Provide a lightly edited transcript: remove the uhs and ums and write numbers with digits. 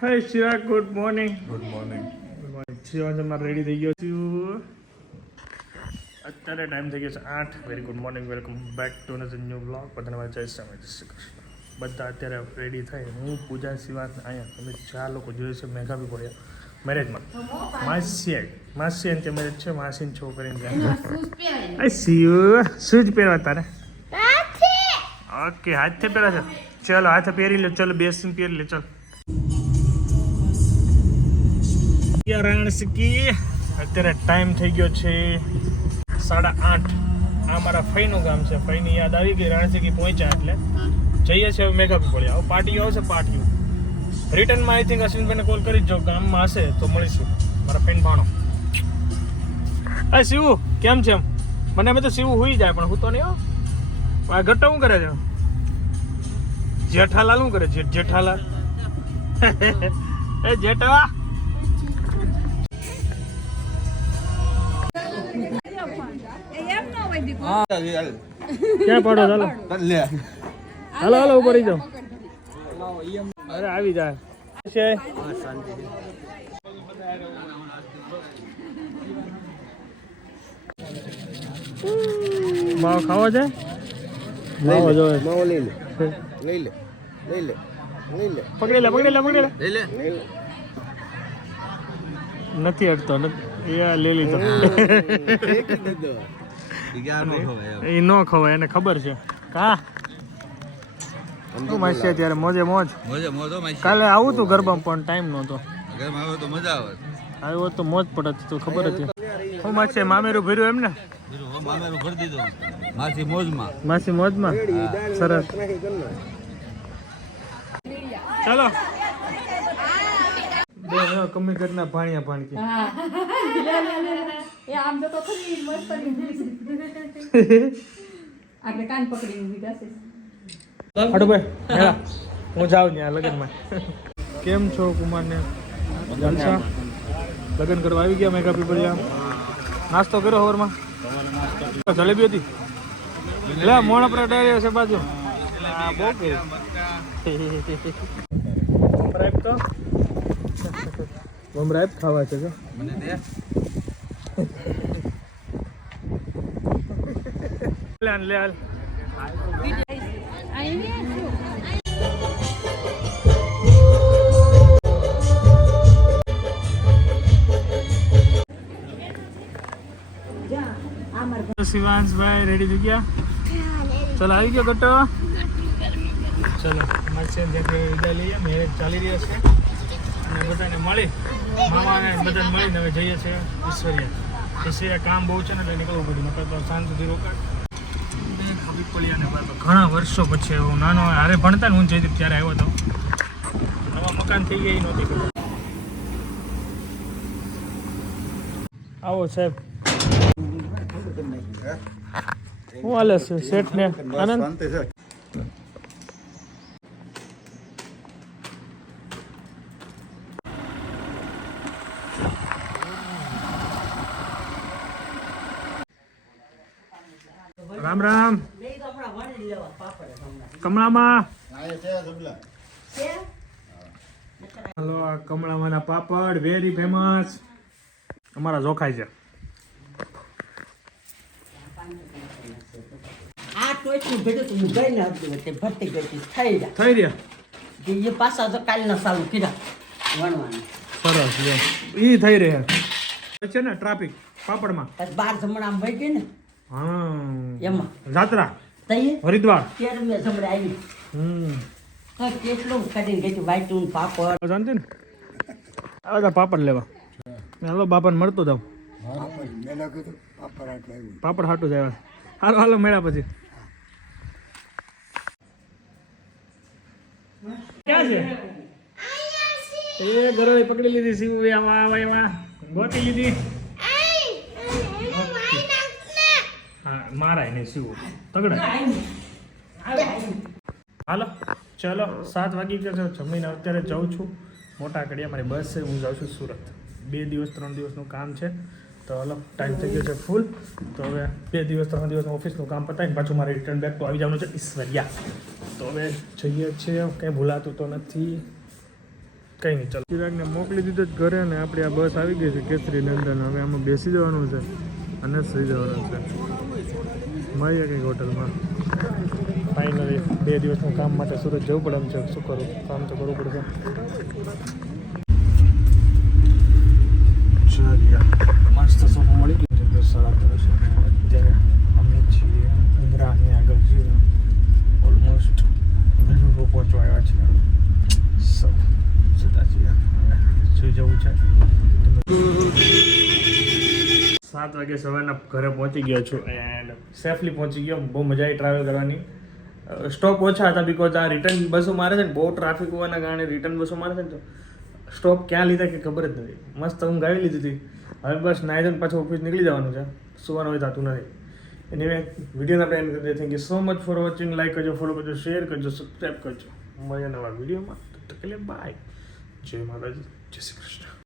હાય Chirag, good morning. Good morning. શિવાજ અમારે ready થઈ ગયો છું. અત્યારે ટાઈમ થઈ ગયો છે 8. Very good morning, welcome back to another new blog. બધાને વાત જય શ્રી કૃષ્ણ. બધા અત્યારે રેડી થઈ. હું પૂજા શિવાજ અહીંયા તમે 4 લોકો જોયું છે. મેઘા બી પડ્યા મેરેજમાં. માસી અંતે મેરેજ છે. માસીની છોકરીને ત્યાં શિવ શૂઝ પહેરવા તારે. ઓકે, હાથથી પહેરા છે. ચલો હાથે પહેરી લો. ચલો બેસીને પહેરી લે. ચલો રાણસકી. અત્યારે ટાઈમ થઈ ગયો છે 8:30. આ મારા ફઈનું ગામ છે. ફઈની યાદ આવી ગઈ. રાણસકી પહોંચ્યા એટલે જઈએ છીએ મેઘા પીપળિયા. આવું પાર્ટીઓ આવશે. પાર્ટીઓ રિટર્નમાં આઈ થિંક અશ્વિનભાઈને કોલ કરી જ જો ગામમાં હશે તો મળીશું. મારા ફઈન ભાણો. હા શિવ કેમ છે? મને અમે તો શિવ હોઈ જાય પણ હું તો નહીં. આ ઘટ્ટો શું કરે છે? જેઠાલાલ શું કરે છે? જેઠાલાલ એ જેઠા ક્યાં પડો? ચાલો હાલો હાલો ઉપર જાઓ. અરે આવી જાય છે. માવો ખાવો છે? માવો જોઈએ. માવો લઈ લે. લઈ લે. લઈ લે. લઈ લે. પકડી લે. પકડી લે. પકડી લે. લઈ લે. નથી અડતો. એ લઈ લીધો. એ નો ખવાય એને ખબર છે. કા તું માસી ત્યારે મોજે મોજ. કાલે આવું તું ગરબામાં પણ ટાઈમ નહોતો. આવ્યો તો મોજ પડત તો ખબર હતી. હું માસી મામેરું ભર્યું એમ ને? મામેરું ભરી દીધું. માસી મોજમાં. માસી મોજમાં. સરસ. ચાલો કમી ઘરના ભાણિયા ભાણકી. આમ તો ખરી મસ્ત આપણે કાન પકડી ઊભી થશે. હડો ભાઈ હું જાઉં ત્યાં લગ્નમાં. કેમ છો કુમારને? જલસા. લગ્ન કરવા આવી ગયા મેઘા પીપળિયા. નાસ્તો કર્યો સવારમાં? જલેબી હતી. લે મોણ પર ડાયરી છે બાજુ. બહુ કર્યું તો મમરાઈબ ખાવા છે. મને દે. લે લે હાલ. શિવાંશભાઈ રેડી થઈ ગયા. ચલો આવી ગયો ગટ્ટો. ચલો માસી વિદાય લઈએ. મેરેજ ચાલી રહ્યા છે અને બધાને મળી મામાને બધાને મળીને હવે જઈએ છીએ ઈશ્વરિયા. પછી કામ બહુ છે ને એટલે નીકળવું પડ્યું. નકર તો શાંતિથી રોકાય. ઘણા વર્ષો પછી હું નાનો હારે ભણતા ને હું જઈ ત્યારે આવ્યો હતો. નવા મકાન થઈ ગયા એ નહોતી ખબર. આવો સાહેબ. શું હાલે છે શેઠ ને? આનંદ. રામ રામ. કમળામાં. હલો આ કમળામાંના પાપડ વેરી ફેમસ. અમારા જોખાય છે. આ ટોચનું ભેડું તું ગઈ ને હતી ભરતી ગઈ થઈ રહ્યા. એ પાછા તો કાલના ચાલુ કર્યા વણવાનું. સરસ લે. ઈ થઈ રહ્યા છે ને ટ્રાફિક પાપડમાં. બાર જમણામાં વહી ગઈ ને હા એમાં જાત્રા તઈ હરિદ્વાર. ત્યારે મેં જમણે આવી. કેટલું કાઢીને ગઈ વાઈટું પાપડ. શાંતિ ને આ બધા પાપડ લેવા. હાલો બાપાને મળતો જાવ. પાપડ હાટું જાય. હાલો હાલો મેળા પછી. ક્યાં છે? એ ગરોળી પકડી લીધી. શિવ આવા આવા એવા ગોતી લીધી. હા મારાય નહીં શિવ તગડા. હાલો ચલો 7 વાગી ગયા છે. જમીને અત્યારે જાઉં છું મોટા કડિયા. મારી બસ છે. હું જાઉં છું સુરત. 2 દિવસ 3 દિવસનું કામ છે તો હલો ટાઈમ થઈ ગયો છે ફૂલ. તો હવે 2 દિવસ 3 દિવસનું ઓફિસનું કામ પતાવીને પાછું મારે રિટર્ન બેક તો આવી જવાનું છે ઈશ્વરિયા. તો હવે જઈએ છીએ. કંઈ ભૂલાતું તો નથી. કંઈ નહીં ચાલો ચિરાગને મોકલી દીધો જ ઘરે ને આપણી આ બસ આવી ગઈ છે કેસરી નંદન હવે આમાં બેસી જવાનું છે અને સુઈ જવાનું છે મળીએ કંઈક હોટલમાં ફાઇનલી 2 દિવસનું કામ માટે સુરત જવું પડે એમ છે શું કરું કામ તો કરવું પડશે મસ્ત સોફા મળી ગયું છે 10:30 અત્યારે અમે છીએ ઉમરાની આગળ છીએ ઓલમોસ્ટ ઘરે પહોંચવા આવ્યા છીએ સુતા છીએ સુઈ જવું છે 7 વાગે સવારના ઘરે પહોંચી ગયો છું એન્ડ સેફલી પહોંચી ગયો બહુ મજા આવી ટ્રાવેલ કરવાની સ્ટોપ ઓછા હતા બિકોઝ આ રિટર્ન બસો મારે છે ને બહુ ટ્રાફિક હોવાના કારણે રિટર્ન બસો મારે છે ને તો સ્ટોપ ક્યાં લીધા કે ખબર જ નથી મસ્ત હું ગાવી લીધી હતી હવે બસ નાઇઝન પાછું ઓફિસ નીકળી જવાનું છે સુવાનું હોય થતું નથી એની વિડીયોને આપણે એન્ડ કરી દઈએ thank you so much for watching like કરજો ફોલો કરજો શેર કરજો સબસ્ક્રાઈબ કરજો મળીએ નવા વિડીયોમાં તો બાય જય માતાજી જય શ્રી કૃષ્ણ